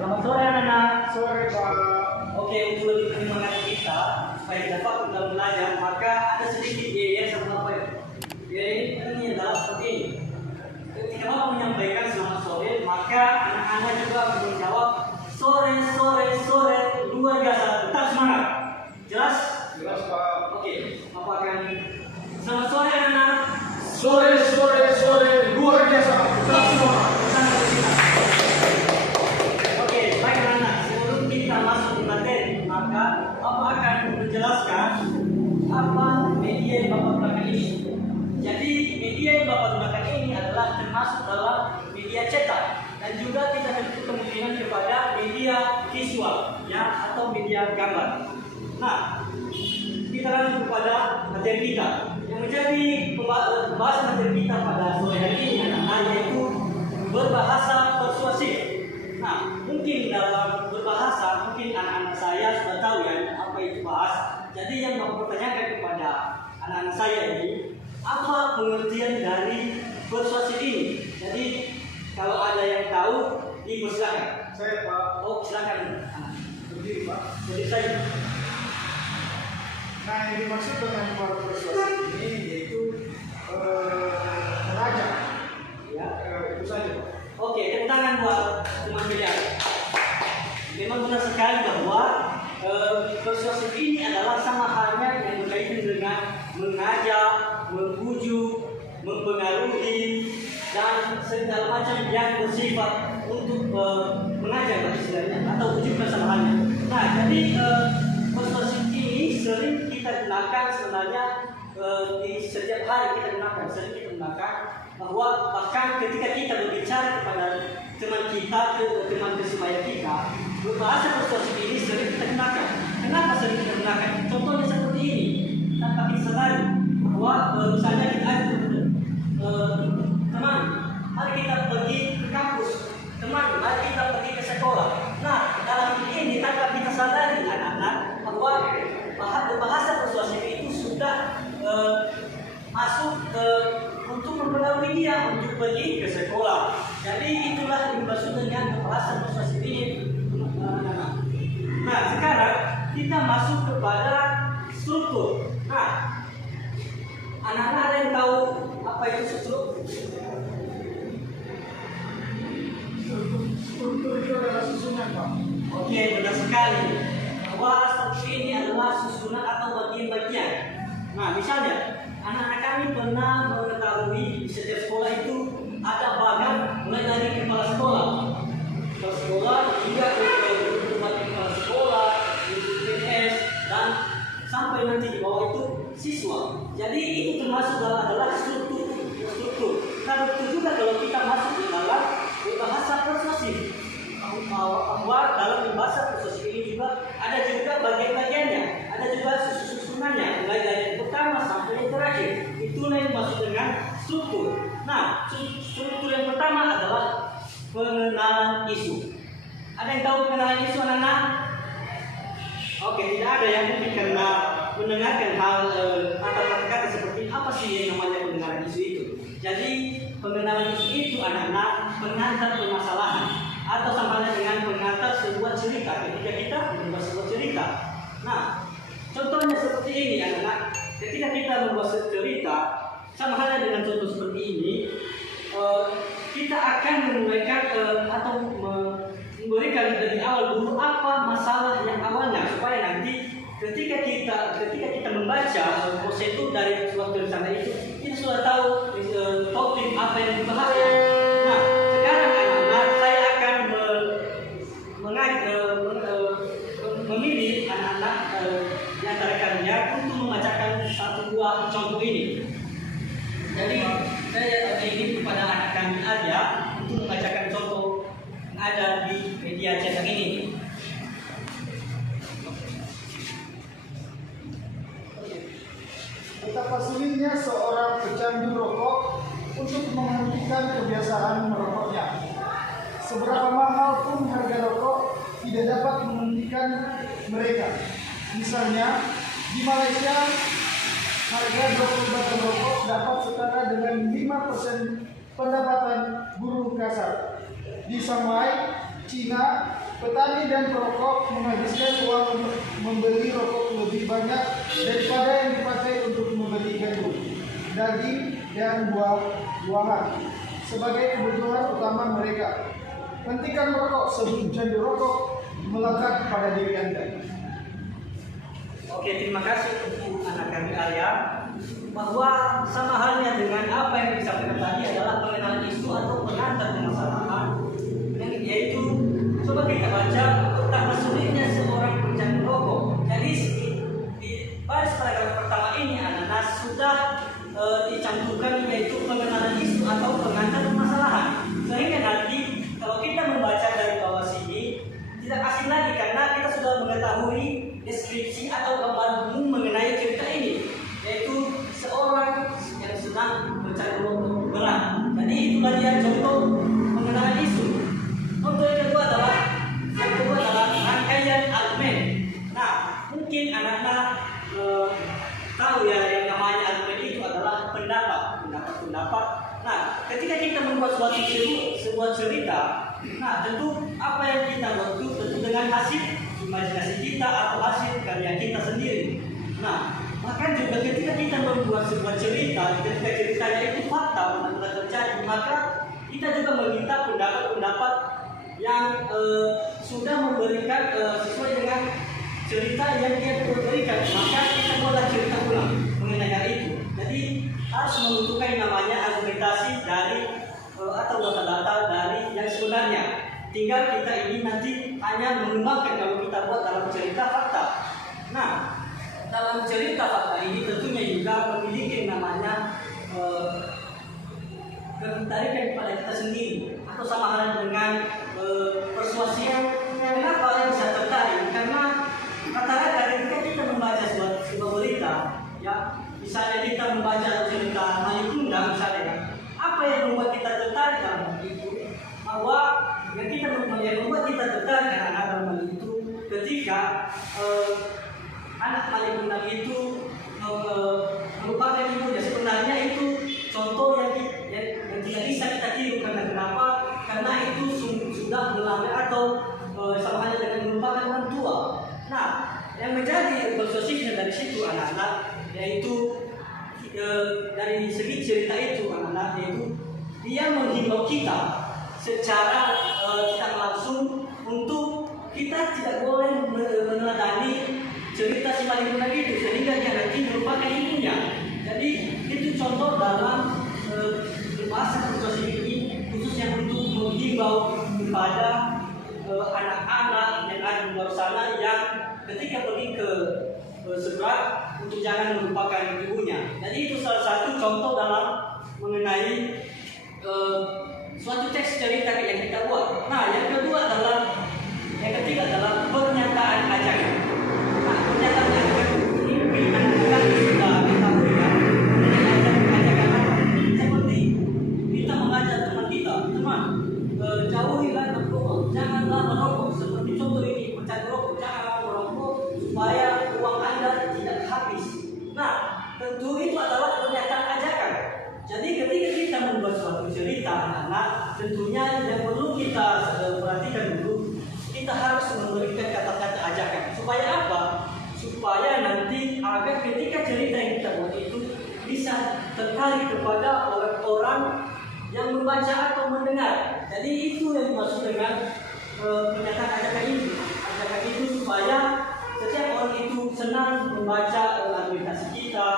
Selamat sore anak-anak. Sore Pak. Oke, untuk lebih penyemangat kita supaya dapat kita belajar, maka ada sedikit sama apa ya? Ini adalah seperti ini. Ketika Bapak menyampaikan selamat sore, maka anak-anak juga menjawab sore, sore, sore, luar biasa. Tetap semangat. Jelas? Jelas Pak. Oke, Bapak akan selamat sore anak-anak. Sore, sore, sore, luar biasa. Tetap semangat. Oke, baik anak-anak. Sebelum kita masuk ke materi, maka Bapak akan menjelaskan apa media yang Bapak gunakan ini. Jadi media yang Bapak gunakan ini adalah termasuk dalam media cetak dan juga kita memiliki kemungkinan kepada media visual, ya, atau media gambar. Nah, kita lanjut kepada materi kita. Yang menjadi pembahasan materi kita pada sore hari ini adalah yaitu berbahasa persuasif. Nah, mungkin dalam berbahasa, mungkin anak-anak saya sudah tahu ya apa itu bahasa. Jadi yang Bapak pertanyakan kepada anak-anak saya ini, apa pengertian dari persuasif ini? Jadi kalau ada yang tahu, dipersilakan. Saya Pak. Oh, silakan. Berdiri Pak. Jadi saya. Nah, yang dimaksud dengan persuasif ini yaitu mengajak. Ya. Itu saja Pak. Oke, tepuk tangan buat teman pilihan. Memang benar sekali bahwa persuasif ini adalah sama halnya yang berkaitan dengan mengajak, membujuk, mempengaruhi, dan segala macam yang bersifat untuk mengajak istilahnya atau ujuk kesalahannya. Nah, jadi persuasif ini sering kita gunakan sebenarnya di setiap hari sering kita gunakan bahwa bahkan ketika kita berbicara kepada teman kita, teman sebaya kita, bahasa persuasif ini sering kita gunakan. Kenapa sering kita gunakan? Contohnya seperti ini, tanpa kita sadari bahwa misalnya kita ada teman, mari kita pergi ke kampus, teman, mari kita pergi ke sekolah. Nah, dalam ini tanpa kita sadari anak-anak bahwa bahasa persuasif itu sudah masuk untuk mempengaruhi dia untuk pergi ke sekolah. Jadi itulah yang dimaksud dengan bahasa persuasif ini. Nah, sekarang kita masuk kepada struktur. Nah, anak-anak ada yang tahu apa itu struktur? Struktur itu adalah susunan Pak. Oke, benar sekali. Bahwa struktur ini adalah susunan atau bagian-bagian. Nah, misalnya anak-anak kami pernah mengetahui di setiap sekolah itu ada bagan mulai dari kepala sekolah, juga tempat kepala sekolah, PNS, dan sampai nanti di bawah itu siswa. Jadi itu termasuk adalah struktur. Nah, betul juga kalau kita masuk di dalam bahasa persuasif, bahwa dalam bahasa persuasif ini juga ada juga bagian-bagiannya, ada juga susunannya, mulai dari yang pertama sampai yang terakhir. Itulah yang dimaksud dengan struktur. Nah, struktur yang pertama adalah pengenalan isu. Ada yang tahu pengenalan isu anak-anak? Oke, tidak ada yang mungkin karena mendengarkan hal atau kata-kata seperti apa sih yang namanya pengenalan isu itu. Jadi pengenalan isu itu anak-anak pengantar permasalahan atau sama halnya dengan pengantar sebuah cerita ketika kita membuat sebuah cerita. Nah, contohnya seperti ini anak-anak. Ketika kita membuat cerita, sama halnya dengan contoh seperti ini, kita akan memulaikan atau memberikan dari awal dulu apa masalah yang awalnya supaya nanti ketika kita membaca prosedur dari sebuah tulisan itu kita sudah tahu topik apa yang dibahas. Nah, sekarang anak-anak saya akan memilih anak-anak di antara kalian untuk membacakan satu buah contoh ini. Jadi saya ingin kepada anak kami aja untuk membacakan contoh yang ada di media cetak ini. Betapa sulitnya seorang pecandu rokok untuk menghentikan kebiasaan merokoknya. Seberapa mahal pun harga rokok tidak dapat menghentikan mereka. Misalnya, di Malaysia, harga 20 batang rokok dapat setara dengan 5% pendapatan buruh kasar. Di Shanghai, Cina, Petani dan perokok menghabiskan uang untuk membeli rokok lebih banyak daripada yang dipakai untuk membeli gandum, daging, dan buah-buahan sebagai kebutuhan utama mereka. Hentikan merokok sebelum candu rokok melekat pada diri Anda. Oke, terima kasih untuk anak kami Arya. Bahwa sama halnya dengan apa yang disampaikan tadi adalah pengenalan isu atau pengantar permasalahan, yaitu coba kita baca betapa sulitnya seorang pecandu rokok. Jadi pada paragraf pertama ini anak-anak sudah dicantumkan yaitu pengenalan isu atau pengantar permasalahan. Sehingga nanti kalau kita membaca dari bawah sini tidak asing lagi karena kita sudah mengetahui deskripsi atau gambaran umum mengenai cerita ini, yaitu seorang yang sedang mencari rokok berat. Jadi itulah dia contoh pengenalan isu. Contoh yang kedua adalah rangkaian argumen. Nah, mungkin anak-anak tahu ya yang namanya argumen itu adalah pendapat. Nah, ketika kita membuat sebuah cerita, nah tentu apa yang kita buat itu tentu dengan hasil imajinasi kita atau hasil karya kita sendiri. Nah, bahkan juga ketika kita membuat sebuah cerita, ketika ceritanya itu fakta benar-benar terjadi, maka kita juga meminta pendapat-pendapat yang sudah memberikan sesuai dengan cerita yang dia berikan, maka kita boleh cerita ulang mengenai hal itu. Jadi harus membutuhkan namanya argumentasi dari atau data-data dari yang sebenarnya. Tinggal kita ini nanti hanya mengembangkan kalau kita buat dalam cerita fakta. Nah, dalam cerita fakta ini tentunya juga memiliki namanya ketertarikan kepada kita sendiri atau sama halnya dengan persuasi. Kenapa yang bisa tertarik? Karena rata-rata ketika kita membaca sebuah berita, ya misalnya kita membaca cerita Malikunda misalnya, apa yang membuat kita tertarik dalam hal itu? Bahwa yang membuat kita tertarik anak dalam hal itu ketika anak Malikunda itu merupakan ibunya. Sebenarnya itu contoh yang tidak bisa kita tiru. Karena kenapa? Karena itu sudah melanggar atau sama halnya dengan merupakan orang tua. Nah, yang menjadi persuasifnya dari situ anak-anak, yaitu dari segi cerita itu anak-anak, yaitu dia menghimbau kita secara tidak langsung untuk kita tidak boleh meneladani cerita si Malikunda itu sehingga dia nanti merupakan ibunya. Jadi itu contoh dalam bahasa persuasif ini khususnya untuk menghimbau kepada anak-anak yang ada di luar sana yang ketika pergi ke seberang untuk jangan melupakan ibunya. Jadi itu salah satu contoh dalam mengenai suatu teks cerita yang kita buat. Nah, yang ketiga adalah pernyataan ajakan. Nah, pernyataan ajakan ini mungkin anak-anak sudah ketahui ya. Ajakan seperti kita mengajak teman kita, teman, jauhilah narkoba, janganlah merokok. Seperti contoh ini, pecandu rokok, janganlah merokok supaya uang Anda tidak habis. Nah, tentu itu adalah pernyataan ajakan. Jadi ketika kita membuat suatu cerita anak-anak, tentunya yang perlu kita perhatikan dulu, kita harus memberikan kata-kata ajakan. Supaya apa? Supaya nanti agar ketika cerita yang kita buat itu bisa tertarik kepada orang-orang yang membaca atau mendengar. Jadi itu yang dimaksud dengan pernyataan ajakan ini. Ajakan itu supaya setiap orang itu senang membaca argumentasi kita,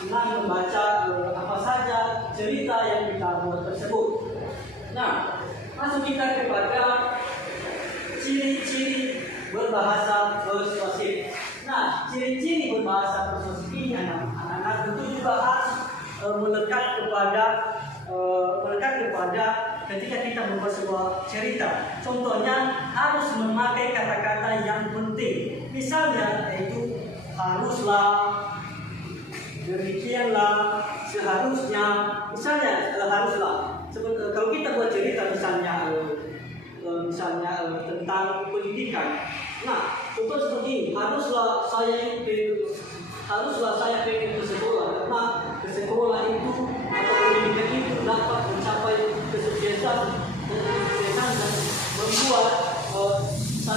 senang membaca apa saja cerita yang kita buat tersebut. Nah, masuk kita kepada ciri-ciri berbahasa persuasif. Nah, ciri-ciri berbahasa persuasif ini anak-anak tentu juga harus melekat kepada ketika kita membuat sebuah cerita. Contohnya harus memakai kata-kata yang penting. Misalnya yaitu haruslah, demikianlah, seharusnya. Misalnya haruslah. Kalau kita buat cerita misalnya tentang pendidikan. Nah, contoh seperti ini, haruslah saya pengen ke sekolah karena ke sekolah itu atau pendidikan itu dapat mencapai kesuksesan dan membuat saya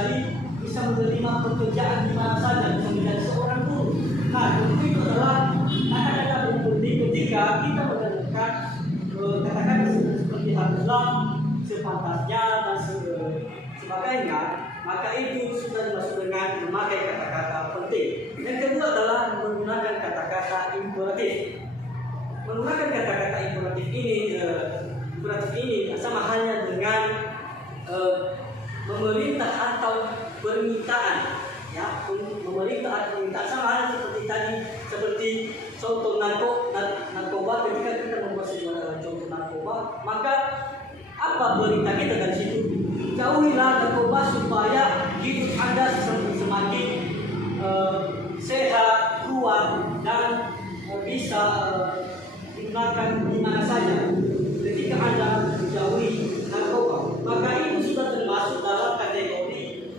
jadi bisa menerima pekerjaan di mana saja, bisa menjadi seorang guru. Nah, tentu itu adalah kata-kata penting ketika kita mendengarkan kata-kata seperti adalah sepantasnya dan sebagainya, maka itu sudah dimaksud dengan memakai kata-kata penting. Yang kedua adalah menggunakan kata-kata imperatif. Menggunakan kata-kata imperatif ini sama halnya dengan memerintah atau permintaan, ya, memerintah atau permintaan, sama halnya seperti tadi, seperti contoh narkoba. Ketika kita membuat sebuah contoh narkoba, maka apa perintah kita dari situ? Jauhilah narkoba supaya hidup Anda semakin sehat, kuat, dan bisa digunakan di mana saja. Ketika Anda menjauhi narkoba, maka itu sudah termasuk dalam kategori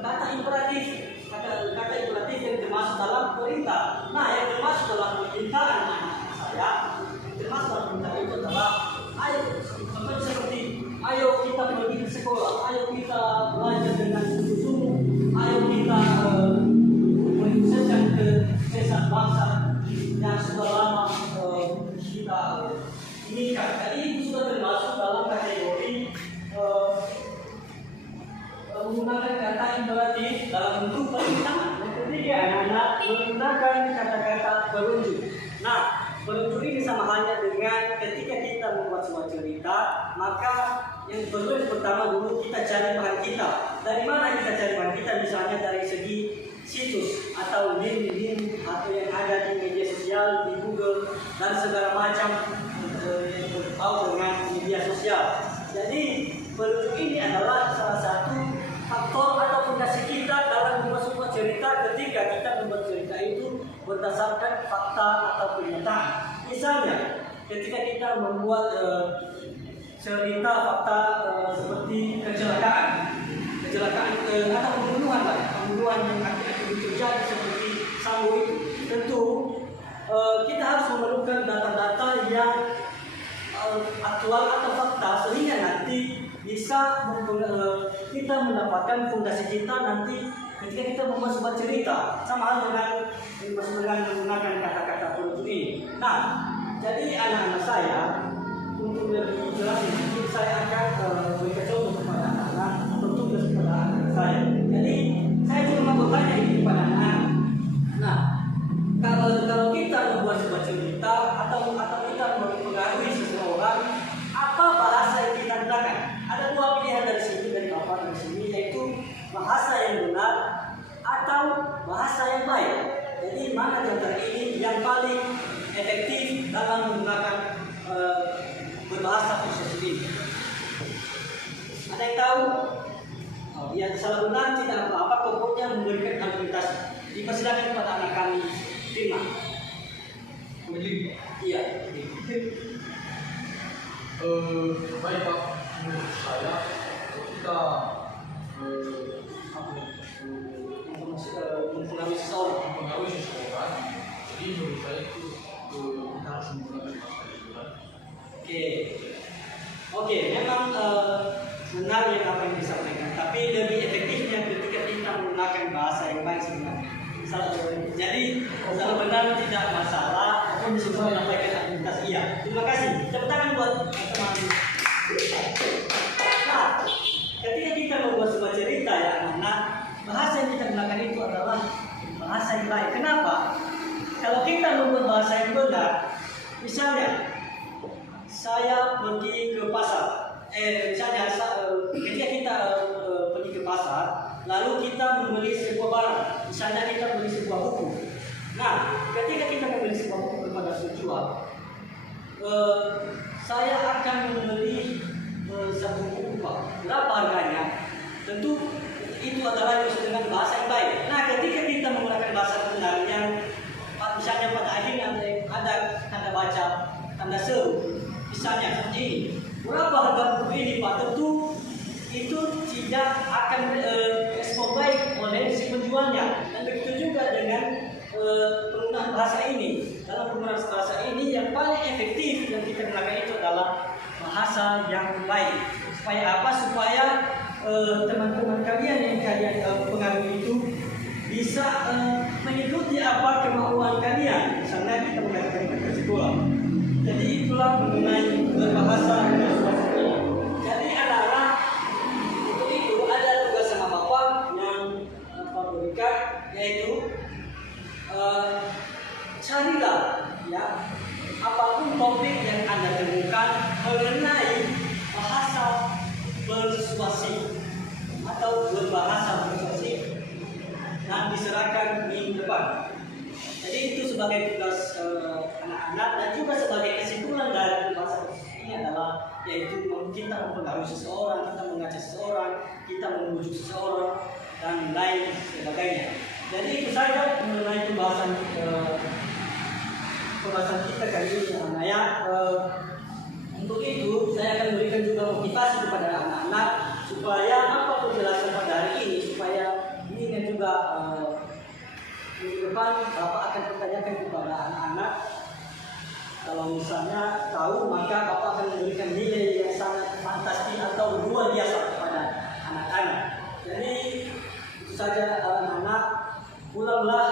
kata imperatif. Kata imperatif yang termasuk dalam perintah. Nah, yang termasuk dalam permintaan anak saya, yang termasuk dalam perintah itu adalah seperti ayo kita pergi ke sekolah, ayo kita belajar dengan sungguh-sungguh, ayo kita menyukseskan kesuksesan bangsa yang sudah lama kita inginkan. Jadi itu sudah termasuk dalam kategori menggunakan kata imperatif dalam bentuk permintaan. Yang ketiga, anak-anak menggunakan kata-kata perujuk. Nah, perujuk ini sama halnya dengan ketika kita membuat sebuah cerita, maka yang pertama dulu kita cari bahan kita. Dari mana kita cari bahan kita? Misalnya dari segi situs atau link atau yang ada di media sosial, di Google dan segala macam yang berbau dengan media sosial. Jadi perujuk ini adalah salah satu faktor atau fondasi kita dalam membuat sebuah cerita ketika kita membuat cerita itu berdasarkan fakta atau kenyataan. Misalnya, ketika kita membuat cerita fakta seperti kecelakaan atau pembunuhan yang akan terjadi seperti Sambo itu, tentu kita harus memerlukan data-data yang aktual atau fakta sehingga nanti bisa kita mendapatkan fondasi kita nanti ketika kita membuat sebuah cerita, sama halnya dengan menggunakan kata-kata perujuk ini. Nah, jadi anak-anak saya untuk lebih jelas ini saya akan berikan contoh kepada anak-anak, tentu kepada anak saya. Jadi saya cuma bertanya ini kepada anak. Nah, kalau kita membuat sebuah cerita atau kita mengaruhi seseorang, apa bahasa yang kita gunakan? Ada dua pilihan dari sini, dari Bapak dari sini, yaitu bahasa yang benar atau bahasa yang baik. Jadi mana di antara ini yang paling efektif dalam menggunakan berbahasa khusus ini? Ada yang tahu? Yang salah benar tidak apa-apa, pokoknya memberikan argumentasi. Dipersilakan kepada anak kami, Firman. Iya. Baik Pak, menurut saya kita mempengaruhi seseorang. Jadi menurut saya itu kita harus menggunakan bahasa yang benar. Oke, memang benar yang apa yang disampaikan, tapi lebih efektifnya ketika kita menggunakan bahasa yang baik sebenarnya. Jadi kalau benar tidak masalah, apapun disuruh menyampaikan argumentasi. Iya. Terima kasih. Tepuk tangan buat teman. Nah, ketika kita membuat sebuah cerita ya anak-anak, bahasa yang kita gunakan itu adalah bahasa yang baik. Kenapa? Kalau kita membuat bahasa yang benar, misalnya saya pergi ke pasar. Misalnya ketika kita pergi ke pasar, lalu kita membeli sebuah barang. Misalnya kita beli sebuah buku. Nah, ketika kita membeli sebuah buku kepada penjual, saya akan membeli satu buku, Pak. Berapa harganya? Tentu itu adalah dengan bahasa yang baik. Nah, ketika kita menggunakan bahasa benar yang misalnya pada akhirnya ada tanda baca, tanda seru, misalnya seperti ini. Berapa harga buku ini, Pak? Tentu itu tidak akan respon baik oleh si penjualnya. Dan begitu juga dengan penggunaan bahasa ini. Dalam penggunaan bahasa ini yang paling efektif yang kita gunakan itu adalah bahasa yang baik. Supaya apa? Supaya teman-teman kalian yang kalian pengaruhi itu bisa mengikuti apa kemauan kalian. Misalnya kita mengatakan ke sekolah. Jadi itulah mengenai berbahasa dengan suasana ini. Jadi anak-anak untuk itu ada tugas sama bapak yang bapak berikan, yaitu carilah ya apapun topik yang Anda temukan mengenai bahasa persuasi atau berbahasa persuasi dan diserahkan minggu depan. Jadi itu sebagai tugas anak-anak dan juga sebagai kesimpulan dari bahasa ini adalah yaitu kita mempengaruhi seseorang, kita mengajak seseorang, kita membujuk seseorang dan lain sebagainya. Jadi itu saja mengenai pembahasan kita kali ini anak-anak ya. Untuk itu saya akan berikan juga motivasi kepada anak-anak supaya apa penjelasan pada hari ini supaya ini kan juga minggu depan Bapak akan bertanyakan kepada anak-anak. Kalau misalnya tahu, maka Bapak akan memberikan nilai yang sangat fantastis atau luar biasa kepada anak-anak. Jadi itu saja anak-anak, pulanglah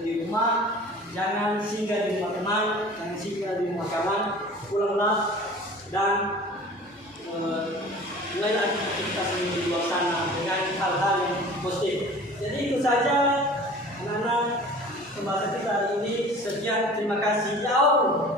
di rumah, jangan singgah di rumah teman, jangan singgah di rumah kawan, pulanglah dan mulailah aktivitas di luar sana dengan hal-hal yang positif. Jadi itu saja anak-anak pembahasan kita hari ini. Sekian, terima kasih. Jauh.